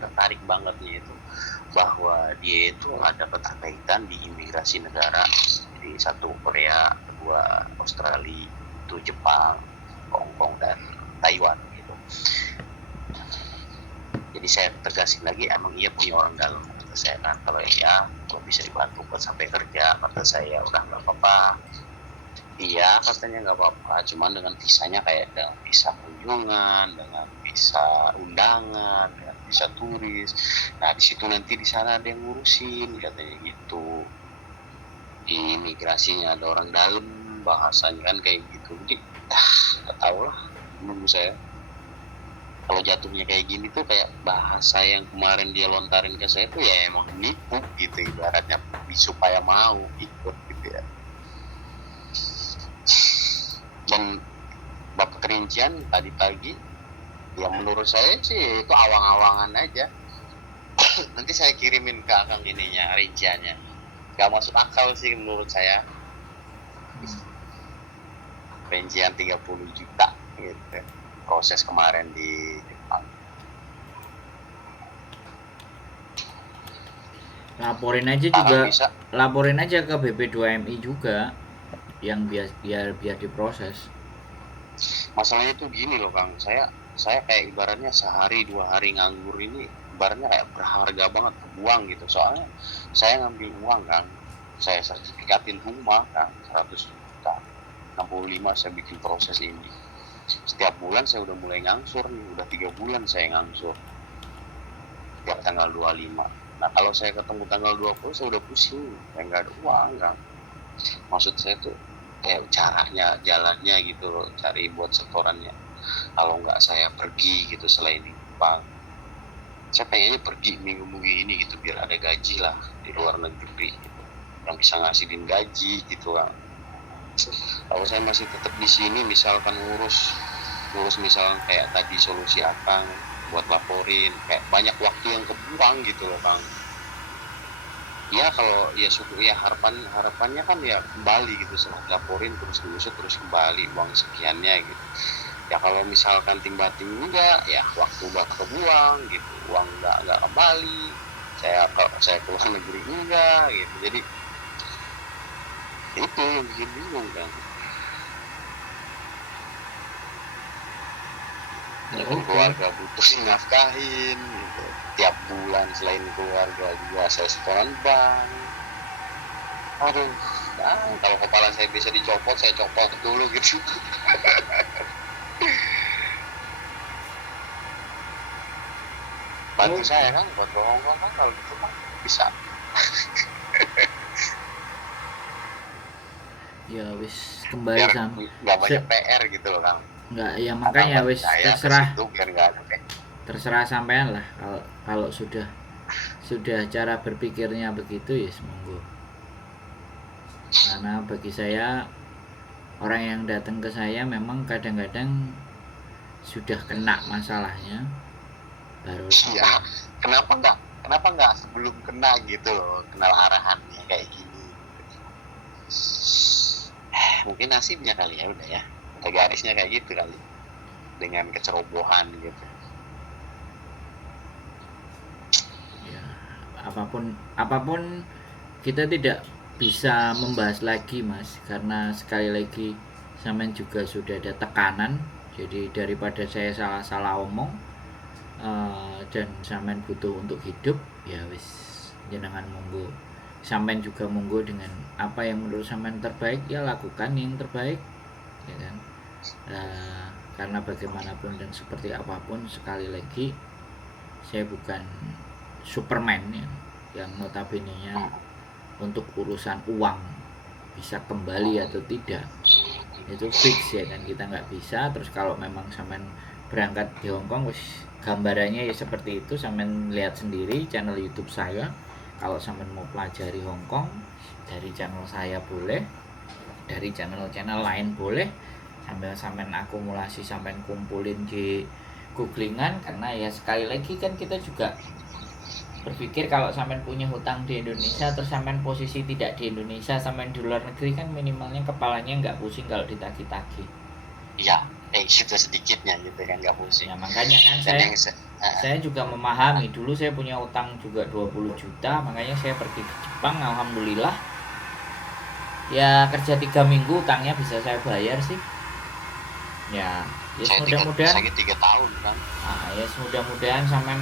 tertarik banget itu bahwa dia itu ada keterkaitan di imigrasi negara, di satu Korea, kedua Australia, itu Jepang, Hong Kong dan Taiwan gitu. Jadi saya tegasin lagi, emang iya punya orang dalam, kata saya kan. Kalau iya, kalau bisa dibantu buat sampai kerja, kata saya udah nggak apa-apa. Iya katanya nggak apa-apa, cuman dengan visanya kayak dengan visa kunjungan, dengan visa undangan, dengan visa turis. Nah di situ nanti di sana ada yang ngurusin, katanya gitu. Di imigrasinya ada orang dalam, bahasanya kan kayak gitu. Jadi nggak tahu lah, menurut saya. Kalau jatuhnya kayak gini tuh kayak bahasa yang kemarin dia lontarin ke saya tuh ya emang nipu gitu, ibaratnya supaya mau ikut gitu ya. Dan bapak kerincian tadi pagi, ya menurut saya sih itu awang-awangan aja. Nanti saya kirimin ke akang ininya, rinciannya. Gak masuk akal sih menurut saya. Rincian 30 juta gitu. Proses kemarin di Jepang. Laporin aja ke BP2MI juga yang biar diproses. Masalahnya tuh gini loh Kang, saya kayak ibaratnya sehari 2 hari nganggur ini ibaratnya kayak berharga banget uang gitu. Soalnya saya ngambil uang Kang, saya sertifikatin rumah Kang 100 juta, 65 saya bikin proses ini. Setiap bulan saya udah mulai ngangsur nih, udah 3 bulan saya ngangsur setiap tanggal 25. Nah kalau saya ketemu tanggal 20 saya udah pusing, saya nggak ada uang Kang. Maksud saya tuh kayak caranya, jalannya gitu loh, cari buat setorannya. Kalau nggak saya pergi gitu selain di Jepang, saya pengennya pergi minggu-minggu ini gitu biar ada gaji lah di luar negeri gitu, yang bisa ngasihin gaji gitu kan. Kalau saya masih tetap di sini, misalkan ngurus misalkan kayak tadi solusi akang buat laporin, kayak banyak waktu yang kebuang gitu loh Kang. Ya kalau ya suku ya harapannya kan ya kembali gitu setelah laporin terus diusut terus kembali uang sekiannya gitu. Ya kalau misalkan timba-tim enggak, ya waktu bakal kebuang gitu, uang enggak kembali. Saya keluar negeri enggak gitu. Jadi itu yang bikin bingung Kan. Ya kan keluarga butuh nafkahin gitu. Tiap bulan selain keluarga juga saya setoran bank. Aduh, kalau kepala saya bisa dicopot, saya copot dulu gitu. Bantu saya kan buat ke Hongkong kan, kalau gitu kan bisa. Ya wis kembali sama nggak banyak PR gitu loh Kang. Nggak, ya makanya wis terserah sampean lah. Kalau sudah cara berpikirnya begitu ya monggo. Karena bagi saya orang yang datang ke saya memang kadang-kadang sudah kena masalahnya baru ya kenapa nggak sebelum kena gitu loh, kenal arahannya kayak gini. Mungkin nasibnya kali ya, udah ya, ada garisnya kayak gitu kali, dengan kecerobohan gitu ya. Apapun kita tidak bisa membahas lagi Mas, karena sekali lagi sampean juga sudah ada tekanan. Jadi daripada saya salah omong dan sampean butuh untuk hidup, ya wis jenengan monggo. Sampean juga monggo dengan apa yang menurut sampean terbaik, ya lakukan yang terbaik, ya kan. Karena bagaimanapun dan seperti apapun, sekali lagi saya bukan Superman ya, yang notabene-nya untuk urusan uang bisa kembali atau tidak itu fix ya kan, kita nggak bisa. Terus kalau memang sampean berangkat di Hongkong, wis gambarannya ya seperti itu, sampean lihat sendiri channel YouTube saya. Kalau sampean mau pelajari Hongkong dari channel saya boleh, dari channel lain boleh, sampean akumulasi, sampean kumpulin di googlingan. Karena ya sekali lagi kan kita juga berpikir kalau sampean punya hutang di Indonesia terus sampean posisi tidak di Indonesia, sampean di luar negeri, kan minimalnya kepalanya nggak pusing kalau ditagih-tagih. Iya. itu sedikitnya gitu kan, nggak pusing. Ya makanya kan Dan saya yang saya juga memahami, dulu saya punya utang juga 20 juta, makanya saya pergi ke Jepang. Alhamdulillah ya kerja 3 minggu utangnya bisa saya bayar sih. Ya, ya mudah-mudahan, saya 3 tahun kan. ya mudah-mudahan sampean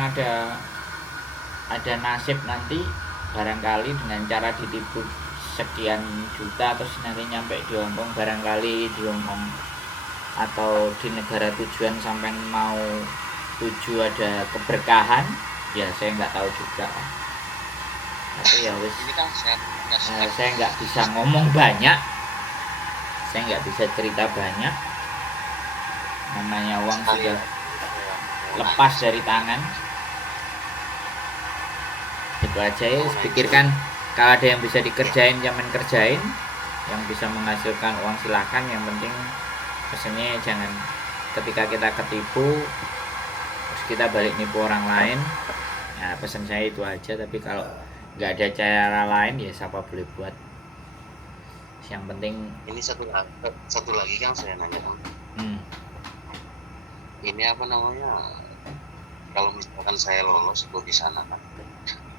ada nasib nanti barangkali dengan cara ditipu sekian juta terus nanti nyampe di Hongkong, barangkali di Hongkong atau di negara tujuan sampai mau tuju ada keberkahan, ya saya nggak tahu juga, tapi ya wis, Ini kan saya nggak bisa ngomong banyak, saya nggak bisa cerita banyak, namanya uang sekali sudah lepas dari tangan. Itu aja ya, pikirkan kalau ada yang bisa dikerjain jangan kerjain, yang bisa menghasilkan uang silakan, yang penting pesannya jangan ketika kita ketipu terus kita balik nipu orang lain. Nah, pesan saya itu aja, tapi kalau nggak ada cara lain ya siapa boleh buat, yang penting. Ini satu lagi kan saya nanya kan, ini apa namanya, kalau misalkan saya lolos di sana kan,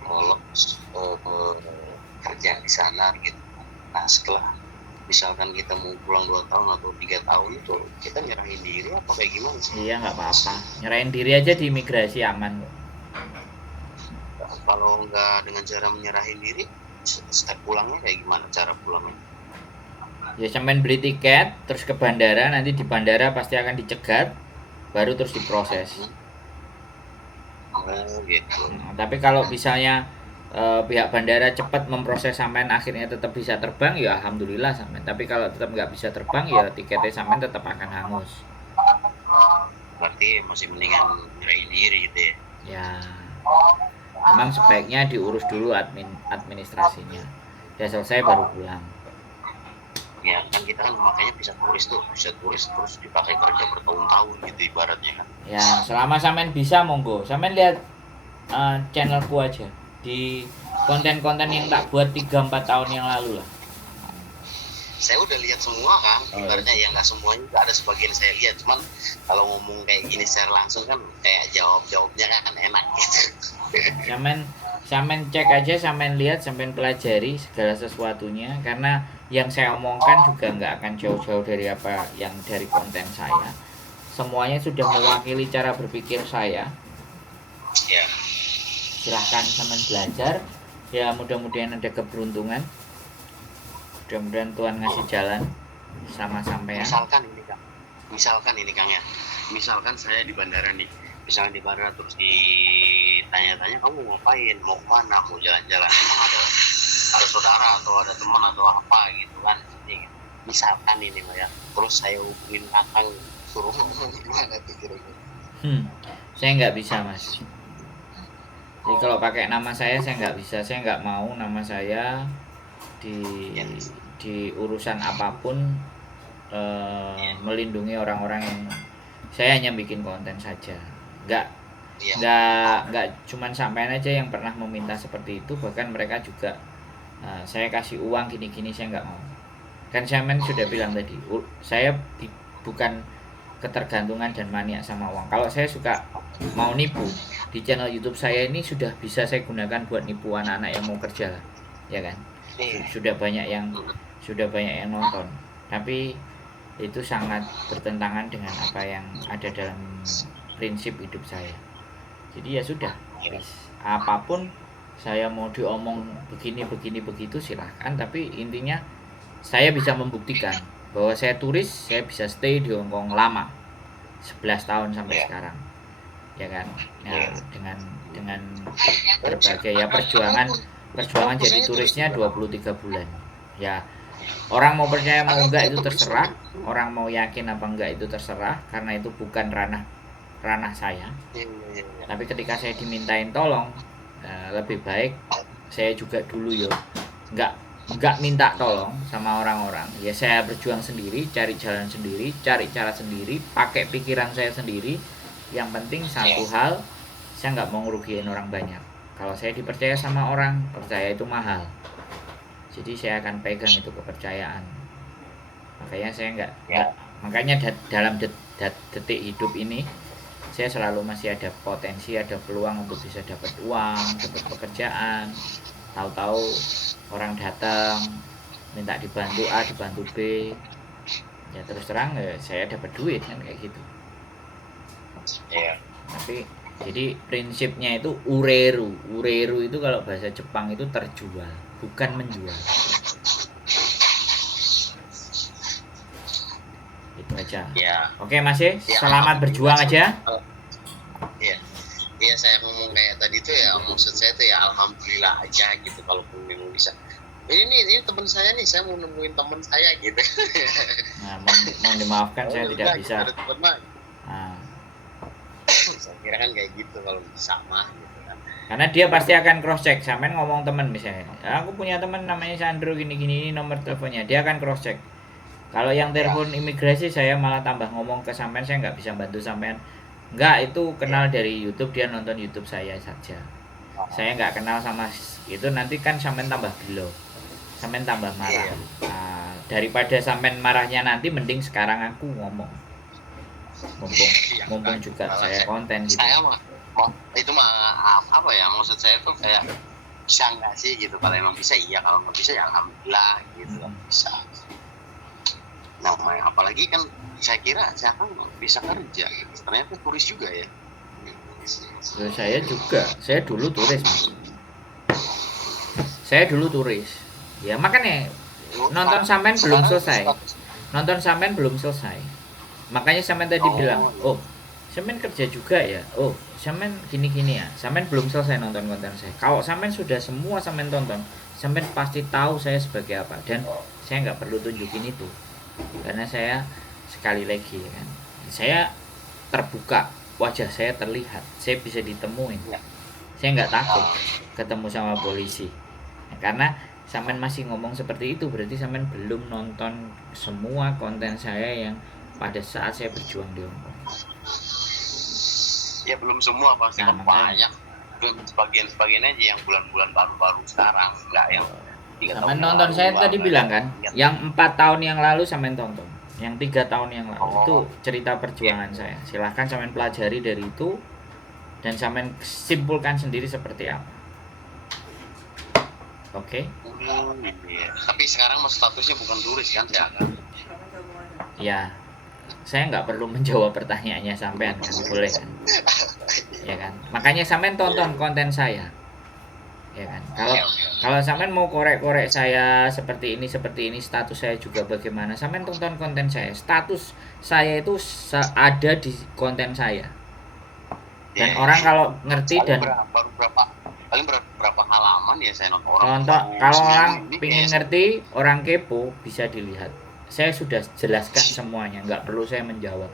lolos kerja di sana gitu, nah setelah misalkan kita mau pulang 2 tahun atau 3 tahun itu kita nyerahin diri apa kayak gimana sih? Iya nggak apa-apa, nyerahin diri aja di imigrasi aman. Kalau nggak dengan cara menyerahin diri, step pulangnya kayak gimana cara pulangnya? Ya sampean beli tiket terus ke bandara, nanti di bandara pasti akan dicegat baru terus diproses. Gitu. Tapi kalau misalnya pihak bandara cepat memproses sampean akhirnya tetap bisa terbang, ya alhamdulillah sampean. Tapi kalau tetap nggak bisa terbang, ya tiketnya sampean tetap akan hangus. Berarti masih mendingan nyerahin diri gitu ya? Ya, memang sebaiknya diurus dulu administrasinya. Ya selesai baru pulang. Ya kan kita kan makanya bisa turis terus dipakai kerja bertahun-tahun gitu ibaratnya kan. Ya selama sampean bisa monggo, sampean lihat channelku aja di konten-konten yang tak buat 3-4 tahun yang lalu lah. Saya udah lihat semua kan, ibaratnya ya nggak semuanya, nggak ada sebagian saya lihat, cuman kalau ngomong kayak gini secara langsung kan kayak jawabnya kan enak gitu. Sampean cek aja, sampean lihat, sampean pelajari segala sesuatunya, karena yang saya omongkan juga nggak akan jauh-jauh dari apa yang dari konten saya. Semuanya sudah mewakili cara berpikir saya. Ya. Silahkan sampean belajar, ya mudah-mudahan ada keberuntungan, mudah-mudahan Tuhan ngasih jalan sama sampean. Misalkan ini Kang ya, misalkan saya di bandara nih, misalkan di bandara terus ditanya-tanya kamu mau ngapain, mau kemana, mau jalan-jalan, emang ada saudara atau ada teman atau apa gitu kan, misalkan ini ya, terus saya hubungin Kakang suruh ngomong gimana tuh kira-kira? Saya nggak bisa mas. Jadi kalau pakai nama saya nggak bisa, saya nggak mau nama saya di urusan apapun melindungi orang-orang yang saya hanya bikin konten saja. Nggak cuman sampean aja yang pernah meminta seperti itu, bahkan mereka juga saya kasih uang gini-gini saya nggak mau. Kan sampean sudah bilang tadi, saya bukan ketergantungan dan maniak sama uang. Kalau saya suka mau nipu, di channel YouTube saya ini sudah bisa saya gunakan buat nipu anak-anak yang mau kerja lah, ya kan? Sudah banyak yang nonton. Tapi itu sangat bertentangan dengan apa yang ada dalam prinsip hidup saya. Jadi ya sudah, apapun saya mau diomong begini begitu silahkan, tapi intinya saya bisa membuktikan bahwa saya turis, saya bisa stay di Hongkong lama, 11 tahun sampai sekarang, ya kan? Ya, dengan berbagai ya perjuangan jadi turisnya 23 bulan. Ya, orang mau percaya mau enggak itu terserah, orang mau yakin apa enggak itu terserah, karena itu bukan ranah saya. Tapi ketika saya dimintain tolong, lebih baik saya juga dulu nggak minta tolong sama orang-orang. Ya saya berjuang sendiri, cari jalan sendiri, cari cara sendiri, pakai pikiran saya sendiri. Yang penting satu hal, saya nggak mau ngerugiin orang banyak. Kalau saya dipercaya sama orang, percaya itu mahal. Jadi saya akan pegang itu kepercayaan. Makanya saya nggak makanya detik hidup ini saya selalu masih ada potensi, ada peluang untuk bisa dapat uang, dapat pekerjaan. Tahu-tahu orang datang minta dibantu A, dibantu B, ya terus terang saya dapat duit kan kayak gitu. Iya. Tapi jadi prinsipnya itu ureru. Ureru itu kalau bahasa Jepang itu terjual, bukan menjual. Itu aja. Ya. Oke Mas, selamat berjuang aja. Iya. Iya, saya ngomong kayak tadi tuh ya, maksud saya tuh ya alhamdulillah aja gitu kalaupun memang bisa. Ini teman saya nih, saya mau nemuin teman saya gitu. Nah, mohon dimaafkan saya tidak bisa. Nah. Saya kira kan kayak gitu kalau bisa mah gitu kan. Karena dia pasti akan cross check. Sampean ngomong teman misalnya, aku punya teman namanya Sandro gini-gini, ini nomor teleponnya, dia akan cross check. Kalau yang telepon imigrasi saya malah tambah ngomong ke sampean, saya nggak bisa bantu sampean. Nggak, itu kenal dari YouTube, dia nonton YouTube saya saja. Saya nggak kenal sama itu, nanti kan sampean tambah gelo, sampean tambah marah. Nah, daripada sampean marahnya nanti, mending sekarang aku ngomong. Mumpung juga saya konten gitu. Saya mah itu mah apa ya, maksud saya tuh kayak bisa nggak sih gitu, kalau emang bisa iya, kalau nggak bisa ya alhamdulillah gitu. Bisa. Nah, apalagi kan saya kira saya kan bisa kerja, ternyata turis juga ya. Saya juga, saya dulu turis Mas. Saya dulu turis. Ya makanya nonton sampean belum selesai. Nonton sampean belum selesai. Makanya sampean tadi bilang, oh sampean kerja juga ya, oh sampean gini-gini ya. Sampean belum selesai nonton konten saya. Kalau sampean sudah semua sampean tonton, sampean pasti tahu saya sebagai apa, dan saya nggak perlu tunjukin itu, karena saya sekali lagi kan, saya terbuka, wajah saya terlihat, saya bisa ditemuin, saya nggak takut ketemu sama polisi. Karena sampean masih ngomong seperti itu, berarti sampean belum nonton semua konten saya yang pada saat saya berjuang di Hongkong. Ya belum semua pasti, kan banyak, belum sebagian aja yang bulan-bulan baru-baru sekarang, nggak yang sampean nonton saya tadi bilang kan, yang 4 tahun yang lalu sampean tonton, yang 3 tahun yang lalu itu cerita perjuangan saya. Silahkan sampean pelajari dari itu dan sampean simpulkan sendiri seperti apa. Oke? Tapi sekarang statusnya bukan turis kan, ya kan? Ya, saya nggak perlu menjawab pertanyaannya sampean kan, boleh kan? Ya kan? Makanya sampean tonton konten saya. Ya kan? Kalau sampean mau korek-korek saya seperti ini, status saya juga bagaimana, sampean tonton konten saya. Status saya itu ada di konten saya. Dan orang kalau ngerti dan paling berapa halaman ya saya nonton orang. Kalau orang pingin ngerti, orang kepo, bisa dilihat. Saya sudah jelaskan semuanya, nggak perlu saya menjawab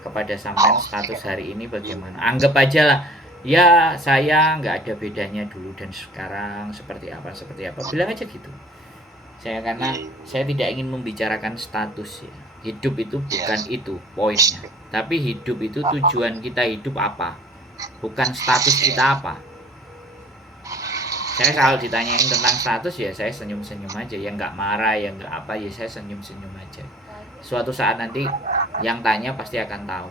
kepada sampean status hari ini bagaimana. Anggap aja lah, ya saya nggak ada bedanya dulu dan sekarang seperti apa, bilang aja gitu. Karena saya tidak ingin membicarakan status ya. Hidup itu bukan itu poinnya, tapi hidup itu tujuan kita hidup apa, bukan status kita apa. Saya kalau ditanyain tentang status ya saya senyum-senyum aja, ya nggak marah, ya nggak apa, ya saya senyum-senyum aja. Suatu saat nanti yang tanya pasti akan tahu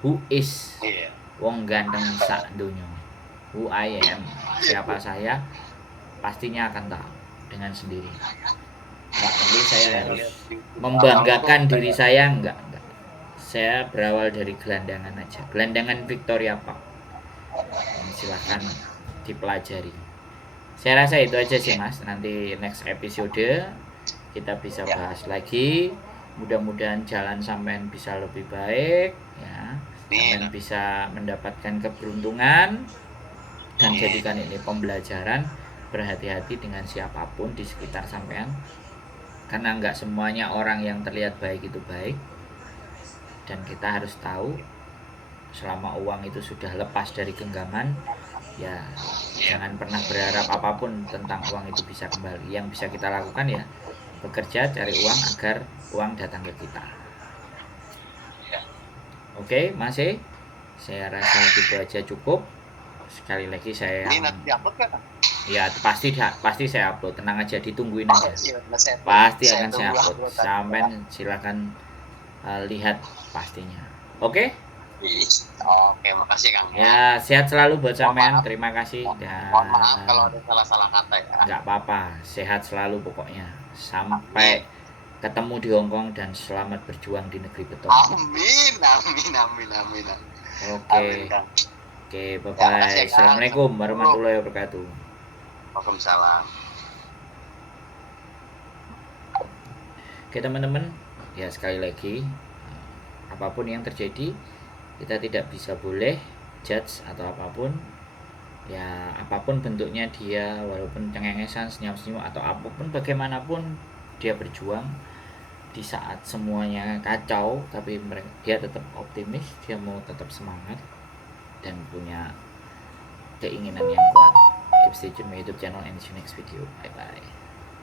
who is wong ganteng sak donya, who I am, siapa saya, pastinya akan tahu dengan sendiri. Nggak perlu saya harus membanggakan diri saya, enggak. Saya berawal dari gelandangan aja, gelandangan Victoria Park. Silahkan dipelajari. Saya rasa itu aja sih Mas. Nanti next episode kita bisa bahas lagi. Mudah-mudahan jalan sampean bisa lebih baik ya. Sampean bisa mendapatkan keberuntungan dan jadikan ini pembelajaran. Berhati-hati dengan siapapun di sekitar sampean, karena nggak semuanya orang yang terlihat baik itu baik. Dan kita harus tahu, selama uang itu sudah lepas dari genggaman, ya jangan pernah berharap apapun tentang uang itu bisa kembali. Yang bisa kita lakukan ya bekerja, cari uang agar uang datang ke kita. Oke, masih saya rasa gitu aja cukup. Sekali lagi saya ini nanti upload kan? Ya pasti saya upload, tenang aja, ditungguin aja. Pasti akan saya upload. Sampai silakan lihat pastinya. Oke? Ih, oke, makasih Kang ya. Ya, sehat selalu buat Mohon sampean. maaf, Terima kasih mohon maaf dan kalau ada salah-salah kata ya. nggak apa-apa. Sehat selalu pokoknya. Sampai Amin. ketemu di Hongkong dan selamat berjuang di negeri beton. Amin, amin, amin, amin. Oke. Amin Kang. Oke, Ya, makasih bye-bye. ya Kang. Assalamualaikum warahmatullahi wabarakatuh. Waalaikumsalam. Oke, teman-teman. Ya, sekali lagi, apapun yang terjadi, kita tidak bisa boleh judge atau apapun. Ya, apapun bentuknya dia, walaupun cengengesan, senyum-senyum atau apapun bagaimanapun dia berjuang di saat semuanya kacau, tapi dia tetap optimis, dia mau tetap semangat dan punya keinginan yang kuat. Keep stay tune my YouTube channel and see you next video. Bye bye.